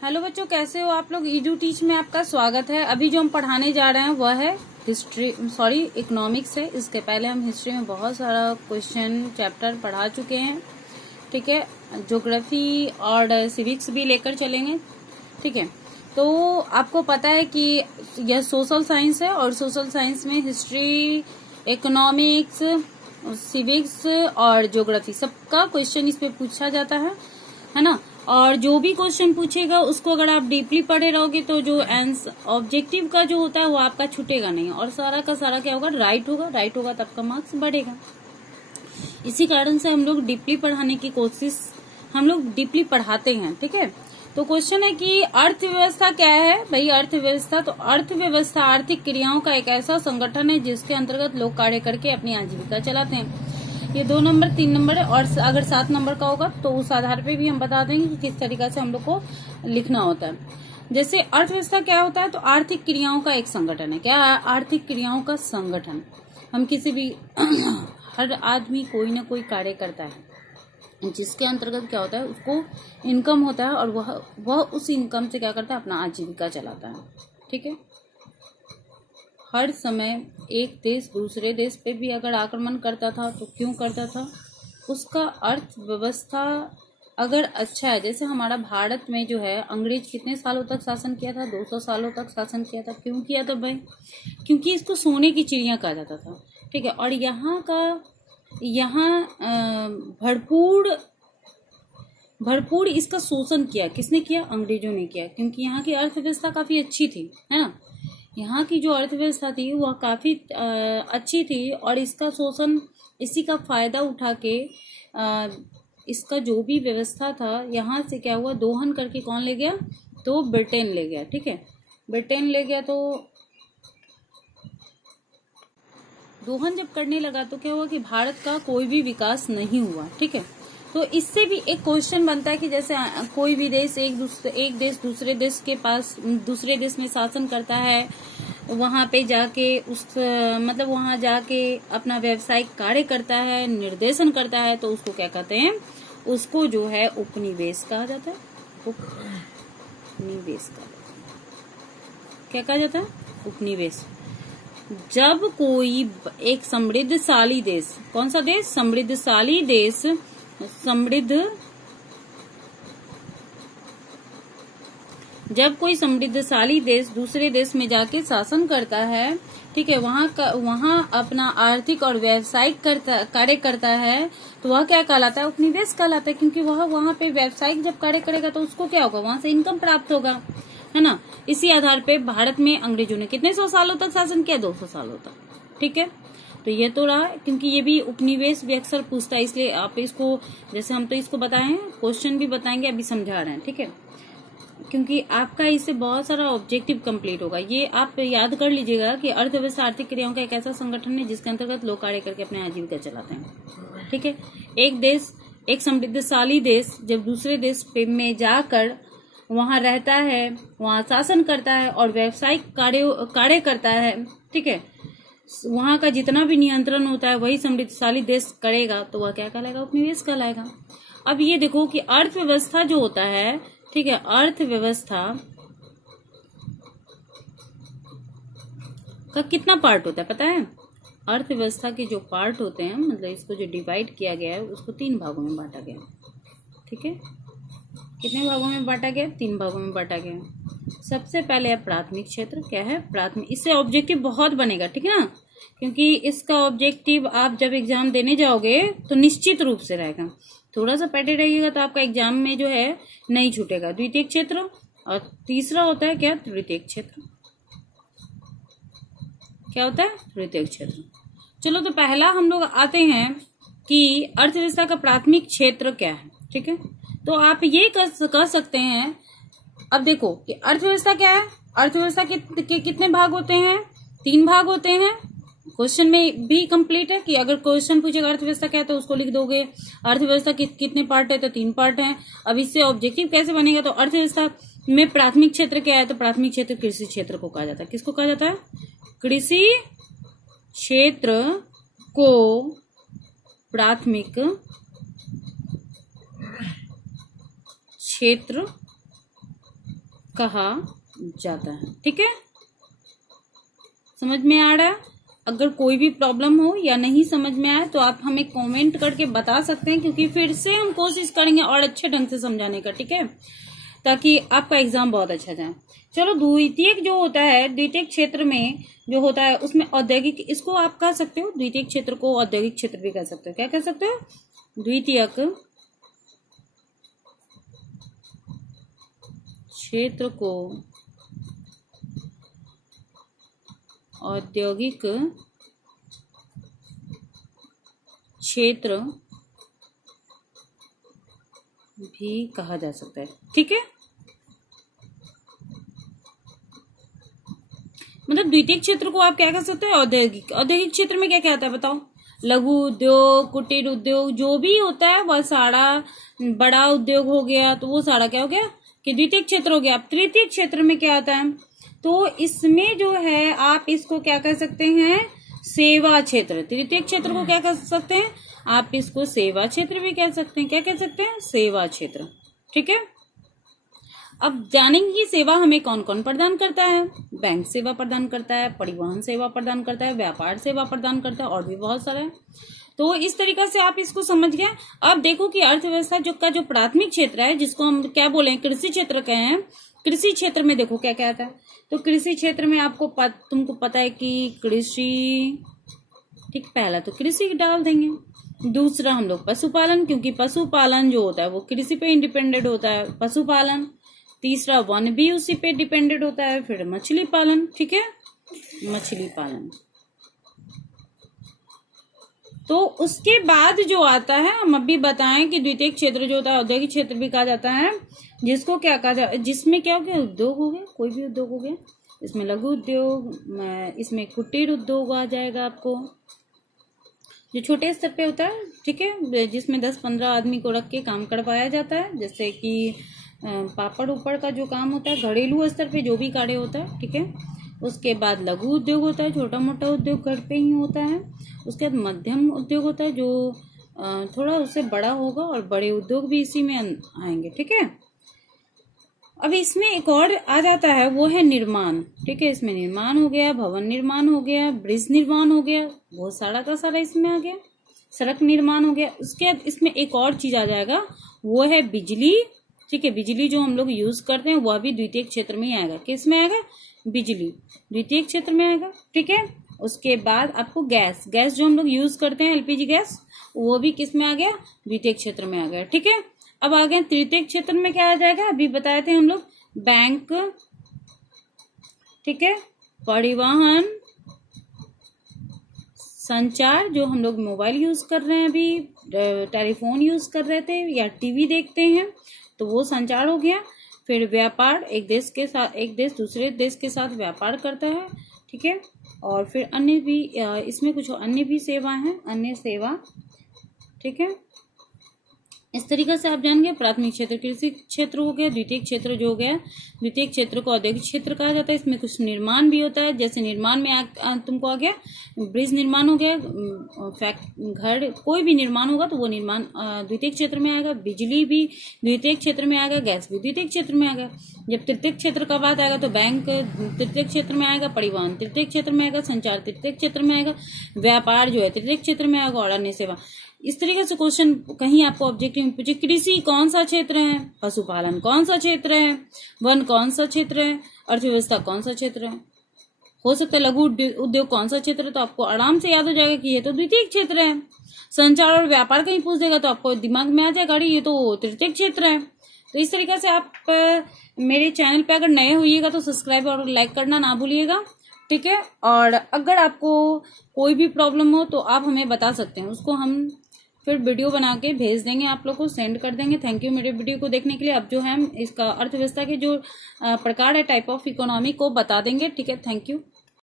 Hello बच्चों, कैसे हो आप लोग। ईडू टीच में आपका स्वागत है। अभी जो हम पढ़ाने जा रहे हैं वह है इकोनॉमिक्स है। इसके पहले हम हिस्ट्री में बहुत सारा क्वेश्चन चैप्टर पढ़ा चुके हैं। ठीक है, ज्योग्राफी और सिविक्स भी लेकर चलेंगे। ठीक है, तो आपको पता है कि यह सोशल साइंस है और सोशल साइंस में हिस्ट्री, इकोनॉमिक्स, सिविक्स और ज्योग्राफी सबका क्वेश्चन इस पे पूछा जाता है ना। और जो भी क्वेश्चन पूछेगा उसको अगर आप डीपली पढ़े रहोगे तो जो आंसर ऑब्जेक्टिव का जो होता है वो आपका छूटेगा नहीं और सारा का सारा क्या होगा, राइट होगा तब का मार्क्स बढ़ेगा। इसी कारण से हम लोग डीपली पढ़ाने की कोशिश, हम लोग डीपली पढ़ाते हैं। ठीक है, तो क्वेश्चन है कि अर्थव्यवस्था क्या है भाई। अर्थव्यवस्था, तो अर्थव्यवस्था आर्थिक क्रियाओं का एक ऐसा संगठन है जिसके अंतर्गत लोग कार्य करके अपनी आजीविका चलाते हैं। ये 2 नंबर 3 नंबर है और अगर 7 नंबर का होगा तो उस आधार पे भी हम बता देंगे कि किस तरीका से हम लोग को लिखना होता है। जैसे अर्थव्यवस्था क्या होता है, तो आर्थिक क्रियाओं का एक संगठन है। क्या है? आर्थिक क्रियाओं का संगठन। हम किसी भी हर आदमी कोई ना कोई कार्य करता है जिसके अंतर्गत क्या होता है, उसको इनकम होता है और वह उस इनकम से क्या करता है, अपना आजीविका चलाता है। ठीक है, हर समय एक देश दूसरे देश पे भी अगर आक्रमण करता था तो क्यों करता था, उसका अर्थव्यवस्था अगर अच्छा है। जैसे हमारा भारत में जो है, अंग्रेज कितने सालों तक शासन किया था, 200 सालों तक शासन किया था। क्यों किया था भाई? क्योंकि इसको सोने की चिड़िया कहा जाता था। ठीक है, और यहाँ भरपूर इसका शोषण किया। किसने किया? अंग्रेजों ने किया। क्योंकि यहाँ की अर्थव्यवस्था काफी अच्छी थी, है ना। यहाँ की जो अर्थव्यवस्था थी वह काफी अच्छी थी और इसका शोषण, इसी का फायदा उठा के इसका जो भी व्यवस्था था यहाँ से क्या हुआ, दोहन करके कौन ले गया, तो ब्रिटेन ले गया। ठीक है, ब्रिटेन ले गया, तो दोहन जब करने लगा तो क्या हुआ कि भारत का कोई भी विकास नहीं हुआ। ठीक है, तो इससे भी एक क्वेश्चन बनता है कि जैसे कोई भी देश एक देश दूसरे देश के पास, दूसरे देश में शासन करता है, वहां पे जाके वहां जाके अपना व्यावसायिक कार्य करता है, निर्देशन करता है, तो उसको क्या कहते हैं, उसको जो है उपनिवेश कहा जाता है। उपनिवेश का क्या कहा जाता है? उपनिवेश। जब कोई एक समृद्धशाली देश, कौन सा देश? समृद्धशाली देश, जब कोई समृद्धशाली देश दूसरे देश में जाके शासन करता है, ठीक है, वहां अपना आर्थिक और व्यावसायिक कार्य करता है, तो वह क्या कहलाता है? उपनिवेश कहलाता है। क्योंकि वह वहां पे व्यावसायिक जब कार्य करेगा तो उसको क्या होगा, वहां से इनकम प्राप्त होगा, है ना। इसी आधार पे भारत में अंग्रेजों ने कितने 100 सालों तक शासन किया? 200 सालों तक। ठीक है, तो ये तो रहा। क्योंकि ये भी उपनिवेश भी अक्सर पूछता है, इसलिए आप इसको, जैसे हम तो इसको बताए हैं, क्वेश्चन भी बताएंगे, अभी समझा रहे हैं। ठीक है, क्योंकि आपका इससे बहुत सारा ऑब्जेक्टिव कंप्लीट होगा। ये आप याद कर लीजिएगा कि अर्थव्यवस्था आर्थिक क्रियाओं का एक ऐसा संगठन है जिसके अंतर्गत लोग कार्य करके अपने आजीविका चलाते हैं। ठीक है, एक समृद्धशाली देश जब दूसरे देश में जाकर वहां रहता है, वहां शासन करता है और व्यावसायिक कार्य करता है, ठीक है, वहां का जितना भी नियंत्रण होता है वही समृद्धशाली देश करेगा, तो वह क्या कहलाएगा? उपनिवेश कहलाएगा। अब ये देखो कि अर्थव्यवस्था जो होता है, ठीक है, अर्थव्यवस्था का कितना पार्ट होता है पता है? अर्थव्यवस्था के जो पार्ट होते हैं, मतलब इसको जो डिवाइड किया गया है उसको 3 भागों में बांटा गया। ठीक है, कितने भागों में बांटा गया? 3 भागों में बांटा गया। सबसे पहले है प्राथमिक क्षेत्र। क्या है? प्राथमिक। इससे ऑब्जेक्टिव बहुत बनेगा, ठीक है ना, क्योंकि इसका ऑब्जेक्टिव आप जब एग्जाम देने जाओगे तो निश्चित रूप से रहेगा। थोड़ा सा पढ़े रहिएगा तो आपका एग्जाम में जो है नहीं छूटेगा। द्वितीयक क्षेत्र और तीसरा होता है क्या? तृतीयक क्षेत्र। क्या होता है? तृतीयक क्षेत्र। चलो, तो पहला हम लोग आते हैं कि अर्थव्यवस्था का प्राथमिक क्षेत्र क्या है। ठीक है, तो आप ये कर सकते हैं। अब देखो कि अर्थव्यवस्था क्या है। अर्थव्यवस्था के कितने भाग होते हैं? 3 भाग होते हैं। क्वेश्चन में भी कंप्लीट है कि अगर क्वेश्चन पूछेगा अर्थव्यवस्था क्या है तो उसको लिख दोगे। अर्थव्यवस्था कितने पार्ट है? तो 3 पार्ट हैं। अब इससे ऑब्जेक्टिव कैसे बनेगा? तो अर्थव्यवस्था में प्राथमिक क्षेत्र क्या है? तो प्राथमिक क्षेत्र कृषि क्षेत्र को कहा जाता है। किसको कहा जाता है? कृषि क्षेत्र को प्राथमिक क्षेत्र कहा जाता है। ठीक है, समझ में आ रहा है? अगर कोई भी प्रॉब्लम हो या नहीं समझ में आए तो आप हमें कमेंट करके बता सकते हैं, क्योंकि फिर से हम कोशिश करेंगे और अच्छे ढंग से समझाने का। ठीक है, ताकि आपका एग्जाम बहुत अच्छा जाए। चलो, द्वितीयक जो होता है, द्वितीयक क्षेत्र में जो होता है उसमें औद्योगिक, इसको आप कह सकते हो द्वितीयक क्षेत्र को औद्योगिक क्षेत्र भी कह सकते हो। क्या कह सकते हो? द्वितीयक क्षेत्र को औद्योगिक क्षेत्र भी कहा जा सकता है। ठीक है, मतलब द्वितीयक क्षेत्र को आप क्या कह सकते हो? औद्योगिक। औद्योगिक क्षेत्र में क्या क्या आता है बताओ? लघु उद्योग, कुटीर उद्योग, जो भी होता है वह सारा बड़ा उद्योग हो गया, तो वो सारा क्या हो गया कि द्वितीयक क्षेत्र हो गया। अब तृतीयक क्षेत्र में क्या आता है? तो इसमें जो है आप इसको क्या कह सकते हैं? सेवा क्षेत्र। तृतीयक क्षेत्र को क्या कह सकते हैं? आप इसको सेवा क्षेत्र भी कह सकते हैं। क्या कह सकते हैं? सेवा क्षेत्र। ठीक है, अब जानेंगे कि सेवा हमें कौन कौन प्रदान करता है। बैंक सेवा प्रदान करता है, परिवहन सेवा प्रदान करता है, व्यापार सेवा प्रदान करता है, और भी बहुत सारे हैं। तो इस तरीका से आप इसको समझ गए। अब देखो कि अर्थव्यवस्था जो प्राथमिक क्षेत्र है, जिसको हम क्या बोले, कृषि क्षेत्र कहे हैं। कृषि क्षेत्र में देखो क्या क्या आता है। तो कृषि क्षेत्र में तुमको पता है कि कृषि, ठीक, पहला तो कृषि डाल देंगे, दूसरा हम लोग पशुपालन, क्योंकि पशुपालन जो होता है वो कृषि पे इंडिपेंडेंट होता है, पशुपालन। तीसरा वन भी उसी पे डिपेंडेंट होता है। फिर मछली पालन। ठीक है, मछली पालन। तो उसके बाद जो आता है, हम अभी बताएं कि द्वितीयक क्षेत्र जो होता है औद्योगिक क्षेत्र भी कहा जाता है, जिसको क्या कहा जाता है, जिसमें क्या हो गया? उद्योग हो गया, कोई भी उद्योग हो गया। इसमें लघु उद्योग, इसमें कुटीर उद्योग आ जाएगा आपको, जो छोटे स्तर पे होता है। ठीक है, जिसमें 10-15 आदमी को रख के काम करवाया जाता है, जैसे कि पापड़ उपड़ का जो काम होता है, घरेलू स्तर पे जो भी कार्य होता है। ठीक है, उसके बाद लघु उद्योग होता है, छोटा मोटा उद्योग घर पे ही होता है। उसके बाद मध्यम उद्योग होता है, जो थोड़ा उससे बड़ा होगा, और बड़े उद्योग भी इसी में आएंगे। ठीक है, अब इसमें एक और आ जाता है, वो है निर्माण। ठीक है, इसमें निर्माण हो गया, भवन निर्माण हो गया, ब्रिज निर्माण हो गया, बहुत सारा का सारा इसमें आ गया, सड़क निर्माण हो गया। उसके बाद इसमें एक और चीज आ जाएगा, वो है बिजली। ठीक है, बिजली जो हम लोग यूज करते हैं वह भी द्वितीयक क्षेत्र में ही आएगा। किस में आएगा? बिजली द्वितीयक क्षेत्र में आएगा। ठीक है, उसके बाद आपको गैस जो हम लोग यूज करते हैं, एलपीजी गैस, वो भी किस में आ गया? द्वितीयक क्षेत्र में आ गया। ठीक है, अब आ गए तृतीयक क्षेत्र में। क्या आ जाएगा? अभी बताए थे हम लोग, बैंक। ठीक है, परिवहन, संचार, जो हम लोग मोबाइल यूज कर रहे हैं, अभी टेलीफोन यूज कर रहे थे या टीवी देखते हैं, तो वो संचार हो गया। फिर व्यापार, एक देश दूसरे देश के साथ व्यापार करता है। ठीक है, और फिर अन्य भी, इसमें कुछ अन्य भी सेवा है, अन्य सेवा। ठीक है, इस तरीके से आप जान गए। प्राथमिक क्षेत्र कृषि क्षेत्र हो गया, द्वितीयक क्षेत्र जो हो गया, द्वितीयक क्षेत्र को औद्योगिक क्षेत्र कहा जाता है। इसमें कुछ निर्माण भी होता है, जैसे निर्माण में तुमको आ गया ब्रिज निर्माण हो गया, घर, कोई भी निर्माण होगा तो वो निर्माण द्वितीयक क्षेत्र में आएगा। बिजली भी द्वितीयक क्षेत्र में आएगा, गैस भी द्वितीयक क्षेत्र में आएगा। जब तृतीयक क्षेत्र का बात आएगा तो बैंक तृतीयक क्षेत्र में आएगा, परिवहन तृतीयक क्षेत्र में आएगा, संचार तृतीयक क्षेत्र में आएगा, व्यापार जो है तृतीयक क्षेत्र में आएगा, और अन्य सेवा। इस तरीके से क्वेश्चन कहीं आपको ऑब्जेक्टिव में पूछे, कृषि कौन सा क्षेत्र है, पशुपालन कौन सा क्षेत्र है, वन कौन सा क्षेत्र है, अर्थव्यवस्था कौन सा क्षेत्र है, हो सकता है लघु उद्योग कौन सा क्षेत्र है, तो आपको आराम से याद हो जाएगा कि ये तो द्वितीयक क्षेत्र है। संचार और व्यापार कहीं पूछ देगा तो आपको दिमाग में आ जाएगा अरे ये तो तृतीयक क्षेत्र है। तो इस तरीके से आप मेरे चैनल पे अगर नए होइएगा तो सब्सक्राइब और लाइक करना ना भूलिएगा। ठीक है, और अगर आपको कोई भी प्रॉब्लम हो तो आप हमें बता सकते हैं, उसको हम फिर वीडियो बना के भेज देंगे, आप लोग को सेंड कर देंगे। थैंक यू मेरे वीडियो को देखने के लिए। अब जो है हम इसका अर्थव्यवस्था के जो प्रकार है, टाइप ऑफ इकोनॉमी को बता देंगे। ठीक है, थैंक यू।